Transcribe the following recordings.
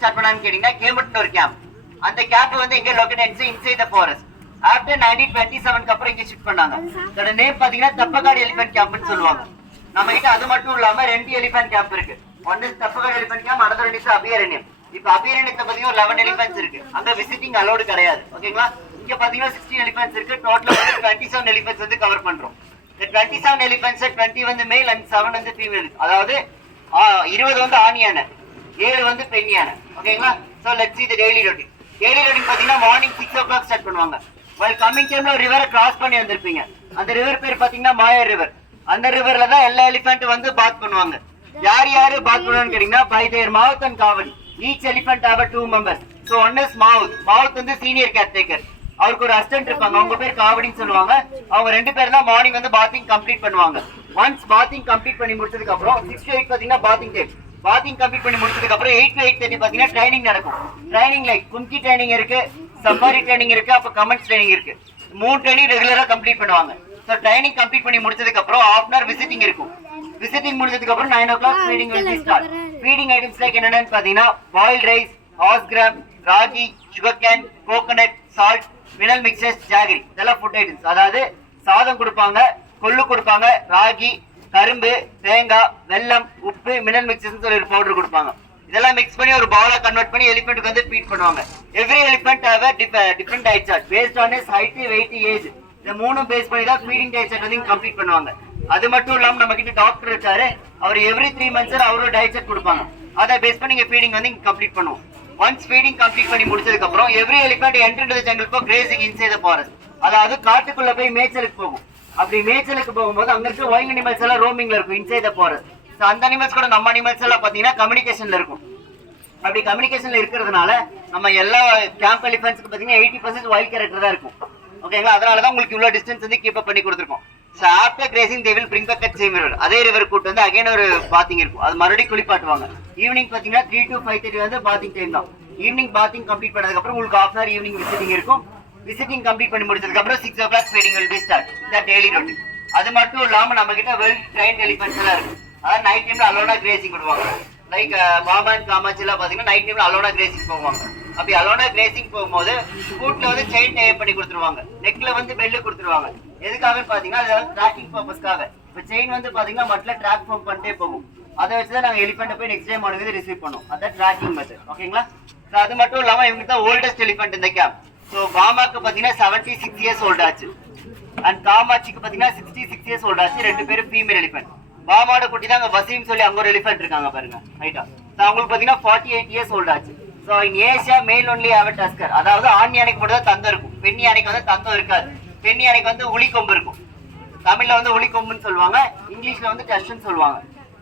Start பண்ணான்னு கேட்டீங்கன்னா கேம்பட்னு ஒரு கேம்ப். அந்த கேம்ப் வந்து எங்க locate inside the forest. After 1927 அப்புறம் இங்க ஷிஃப்ட் பண்ணாங்க. இதோட நேம் பாத்தீங்கன்னா தப்பக்காடு எலிபென்ட் கேம்ப்னு சொல்லுவாங்க. நம்ம கிட்ட அது மட்டும் இல்லாம 2 எலிபென்ட் கேம்ப் இருக்கு. ஒன்னு தப்பக்காடு எலிபென்ட் கேம்ப், அடுத்த 2 அபியாரண்யம். இப்ப அபியாரண்யத்துல பாத்தீங்கன்னா 11 எலிபென்ட்ஸ் இருக்கு. அங்க விசிட்டிங் அலோடு கிடையாது. ஓகேங்களா? இங்க பாத்தீங்கன்னா 16 எலிபென்ட்ஸ் இருக்கு. டோட்டலா வந்து 27 எலிபென்ட்ஸ் வந்து கவர் பண்றோம். இந்த 27 எலிபென்ட்ஸ் 20 வந்து மேல் அண்ட் 7 வந்து ஃபீமேல். அதாவது 20 வந்து ஆண் யானை, 7 வந்து பெண் யானை. ஓகேங்களா? So let's see the daily routine. Daily routine பாத்தீங்கன்னா மார்னிங் 6 o'clock ஸ்டார்ட் பண்ணுவாங்க. while coming டைம்ல ஒரு ரிவரை கிராஸ் பண்ணி வந்திருப்பீங்க. அந்த ரிவர் பேர் பாத்தீங்கன்னா மாயா ரிவர். அந்த ரிவர்ல தான் எல்லா எலிஃபென்ட் வந்து பாத் பண்ணுவாங்க. யார் யாரு பாத் பண்ணுவாங்கன்னு கேட்டீங்கன்னா by their mouth and Kavadi. each elephant have 2 members. so one is mouth. mouth வந்து சீனியர் கேர்டேக்கர். அவருக்கு ஒரு அசிஸ்டன்ட் இருப்பாங்க. அவங்க பேர் காவடின்னு சொல்லுவாங்க. அவங்க 2 பேர் தான் மார்னிங் வந்து பாத்திங் கம்ப்ளீட் பண்ணுவாங்க. ஒன்ஸ் பாத்திங் கம்ப்ளீட் பண்ணி முடிச்சதுக்கு அப்புறம் 6 to 8 பாத்தீங்கன்னா பாத்திங் டைம். பாத்திங் கம்ப்ளீட் பண்ணி முடிச்சதுக்கு அப்புறம் 8 to 8:30 பாத்தீங்கன்னா ட்ரைனிங் நடக்கும். ட்ரைனிங் லைக் கும்கி ட்ரைனிங் இருக்கு, சஃபாரி ட்ரைனிங் இருக்கு, அப்ப கமெண்ட்ஸ் ட்ரைனிங் இருக்கு. 3 ட்ரைனிங் ரெகுலரா கம்ப்ளீட் பண்ணுவாங்க. சோ ட்ரைனிங் கம்ப்ளீட் பண்ணி முடிச்சதுக்கு அப்புறம் half an hour விசிட்டிங் இருக்கும். விசிட்டிங் முடிஞ்சதுக்கு அப்புறம் 9 o'clock feeding will be start. Feeding items like என்னன்னு பாத்தீங்கன்னா boiled rice, hours gram, ragi, sugar cane, coconut, salt, mineral mixtures, jaggery. இதெல்லாம் ஃபுட் ஐட்டம்ஸ். அதாவது சாதம் கொடுப்பாங்க, கொள்ளு கொடுப்பாங்க, ராகி, கரும்பு, தேங்காய், வெல்லம், உப்பு, மினரல் மிக்சர்ஸ் சொல்லி ஒரு பவுடர் கொடுப்பாங்க. இதெல்லாம் மிக்ஸ் பண்ணி ஒரு பாலா கன்வெர்ட் பண்ணி எலிஃபென்ட்க்கு வந்து ஃபீட் பண்ணுவாங்க. Every elephant have a different diet chart based on his height, weight, age. இந்த மூணும் பேஸ் பண்ணி தான் ஃபீடிங் டயட் சார்ட் வந்து கம்ப்ளீட் பண்ணுவாங்க. அது மட்டும் இல்லாம நம்ம கிட்ட டாக்டர் இருக்காரு. அவர் எவ்ரி 3 months அவரோட டயட் சார்ட் கொடுப்பாங்க. அதை பேஸ் பண்ணி ஃபீடிங் வந்து கம்ப்ளீட் பண்ணுவோம். ஒன்ஸ் ஃபீடிங் கம்ப்ளீட் பண்ணி முடிச்சதுக்கு அப்புறம் every elephant enter to the jungle for grazing inside the forest. அதாவது காட்டுக்குள்ள போய் மேய்ச்சலுக்கு போகும். அப்படி மேய்ச்சலுக்கு போகும்போது அங்க இருக்க வைல்ட் அனிமல்ஸ் எல்லாம் ரோமிங்ல இருக்கும் இன்சைட் தி ஃபாரஸ்ட். சோ அந்த அனிமல்ஸ் கூட நம்ம அனிமல்ஸ் எல்லாம் பாத்தீங்கன்னா கம்யூனிகேஷன்ல இருக்கும். அப்படி கம்யூனிகேஷன்ல இருக்கிறதுனால நம்ம எல்லா கேம்ப் எலிஃபென்ட்ஸ்க்கு பாத்தீங்கன்னா 80% வைல்ட் கேரக்டர் தான் இருக்கும். ஓகேங்களா? அதனால தான் உங்களுக்கு இவ்வளவு டிஸ்டன்ஸ் வந்து கீப் அப் பண்ணி கொடுத்துருக்கோம். So after grazing they will bring back at same river. அதே ரிவர் கூட்டு வந்து அகைன் ஒரு பாத்திங் இருக்கும். அது மறுபடியும் குளிப்பாட்டுவாங்க. ஈவினிங் பாத்தீங்கன்னா 3 to 5:30 வந்து பாத்திங் டைம் தான். ஈவினிங் பாத்திங் கம்ப்ளீட் பண்ணதுக்கு அப்புறம் உங்களுக்கு half an hour evening visiting இருக்கும். விசிட்டிங் கம்ப்ளீட் பண்ணி முடிச்சதுக்கு அப்புறம் 6 o'clock feeding will be start. இந்த டெய்லி ரொட்டீன். அது மட்டும் இல்லாம நம்ம கிட்ட வெல் ட்ரைன்ட் எலிஃபென்ட்ஸ் எல்லாம் இருக்கு. அதாவது நைட் டைம்ல அலோனா கிரேசிங் விடுவாங்க. லைக் மாமா அண்ட் காமாச்சி எல்லாம் பாத்தீங்கன்னா நைட் டைம்ல அலோனா கிரேசிங் போவாங்க. அப்படி அலோனா கிரேசிங் போகும்போது கூட்ல வந்து செயின் டை பண்ணி கொடுத்துருவாங்க. நெக்ல வந்து பெல்லு கொடுத்துருவாங்க. எதுக்காக பாத்தீங்கன்னா அது ட்ராக்கிங் பர்பஸ்க்காக. இப்ப செயின் வந்து பாத்தீங்கன்னா மட்ல ட்ராக் ஃபார்ம் பண்ணிட்டே போகும். அதை வச்சுதான் நாங்க எலிஃபென்ட் போய் நெக்ஸ்ட் டைம் ஆனது ரிசீவ் பண்ணோம். அதான் ட்ராக்கிங் மெத்தட். ஓகேங்களா? அது மட்டும் இல்லாம இவங்க தான் ஓல்டஸ்ட் எலிஃபென்ட் இந்த கேம்ப். ஸோ பாமாக்கு பாத்தீங்கன்னா 76 years old ஆச்சு. அண்ட் காமாட்சிக்கு பாத்தீங்கன்னா 66 years old ஆச்சு. 2 பேரும் ஃபீமேல் எலிஃபென்ட். பாமாவோட குட்டி தான் அங்க வசீம் சொல்லி அங்க ஒரு எலிஃபென்ட் இருக்காங்க பாருங்க. ரைட்டா? அவங்களுக்கு பாத்தீங்கன்னா 48 years old ஆச்சு. ஸோ இன் ஏசியா மேல் ஒன்லி ஹேவ் டஸ்கர். அதாவது ஆண் யானைக்கு மட்டும் தான் தந்தம் இருக்கும். பெண் யானைக்கு வந்து தந்தம் இருக்காது. பெண் யானைக்கு வந்து உளிக்கொம்பு இருக்கும். தமிழ்ல வந்து உளிக்கொம்புன்னு சொல்லுவாங்க, இங்கிலீஷ்ல வந்து டஷ்ன்னு சொல்லுவாங்க.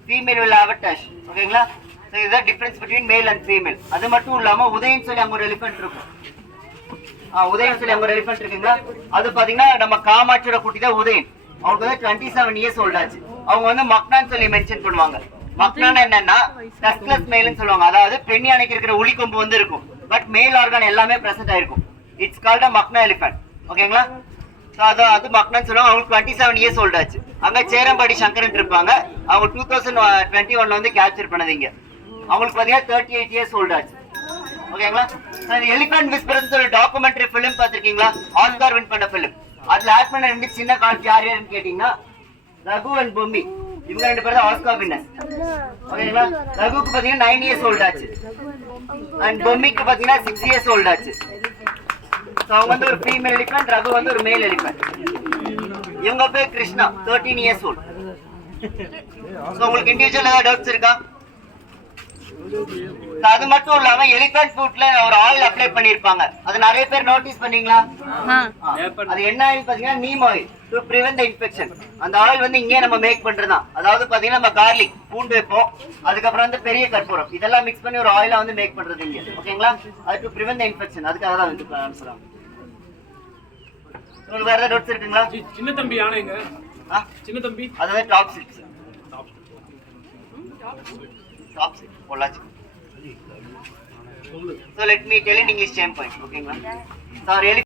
Female will have a tush. ஓகேங்களா? ஸோ இதுதான் difference between male and female. அது மட்டும் இல்லாம உதயன் சொல்லி அங்க ஒரு எலிஃபென்ட் இருக்கும். உதயன் சொல்லி அங்க ஒரு எலிஃபென்ட் இருக்குங்களா? அது பாத்தீங்கன்னா நம்ம காமாட்சியோட குட்டி தான் உதயன். அவங்களுக்கு வந்து 27 years old ஆச்சு. அவங்க வந்து மக்னான்னு சொல்லி மென்ஷன் பண்ணுவாங்க. மக்னான் என்னன்னா டஸ்க்லெஸ் மேல்னு சொல்லுவாங்க. அதாவது பெண் யானைக்கு இருக்கிற உளிக்கொம்பு வந்து இருக்கும், பட் மேல் ஆர்கான் எல்லாமே பிரசன்ட் ஆயிருக்கும். It's called a makhna elephant. ஓகேங்களா? ஸோ அது மக்னான்னு சொல்லுவாங்க. அவங்களுக்கு 27 years old ஆச்சு. அங்க சேரம்பாடி சங்கரன் இருப்பாங்க. அவங்க 2021 வந்து கேப்சர் பண்ணதீங்க. அவங்களுக்கு பாத்தீங்கன்னா 38 years old ஆச்சு. ஓகேங்களா? எலிஃபென்ட் விஸ்பரர்ஸ் ஒரு டாக்குமெண்ட்ரி ஃபிலிம் பாத்திருக்கீங்களா? ஆஸ்கார் வின் பண்ண ஃபிலிம். அதுல ஆட் பண்ண 2 சின்ன கால்ஸ் யார் யாருன்னு கேட்டீங்கன்னா ரகு அண்ட் பொம்மி. இவங்க 2 பேரும் தான் ஆஸ்கார் வின்னர். ஓகேங்களா? ரகுக்கு பாத்தீங்கன்னா 9 years old ஆச்சு. அண்ட் பொம்மிக்கு பாத்தீங்கன்னா 6 years old ஆச்சு. ஸோ அவங்க வந்து ஒரு ஃபீமேல் எலிஃபென்ட், ரகு வந்து ஒரு மேல் எலிஃபென்ட். இவங்க பேர் கிருஷ்ணா, 13 years old. ஸோ உங்களுக்கு இண்டிவிஜுவல் ஏதாவது டவுட்ஸ் இருக்கா? அது மட்டும் இல்லாம எலிஃபென்ட் ஃபுட்ல ஒரு ஆயில் அப்ளை பண்ணிருப்பாங்க. அது நிறைய பேர் நோட்டீஸ் பண்ணீங்களா? அது என்ன ஆயில் பாத்தீங்கன்னா neem oil to prevent the infection. அந்த ஆயில் வந்து இங்கே நம்ம மேக் பண்றதுதான். அதாவது பாத்தீங்கன்னா நம்ம கார்லிக் பூண்டு வைப்போம், அதுக்கப்புறம் வந்து பெரிய கற்பூரம், இதெல்லாம் மிக்ஸ் பண்ணி ஒரு ஆயிலா வந்து மேக் பண்றது இங்க. ஓகேங்களா? அது டு பிரிவென்ட் தி இன்ஃபெக்ஷன். அதுக்காக தான் வந்து பிளான் சொல்றாங்க. உங்களுக்கு வேற ஏதாவது டவுட்ஸ் இருக்குங்களா? சின்ன தம்பி யானைங்க. சின்ன தம்பி அதுவே top 6. Top 6 Pollachi. So let me tell in English same point. Okay, so really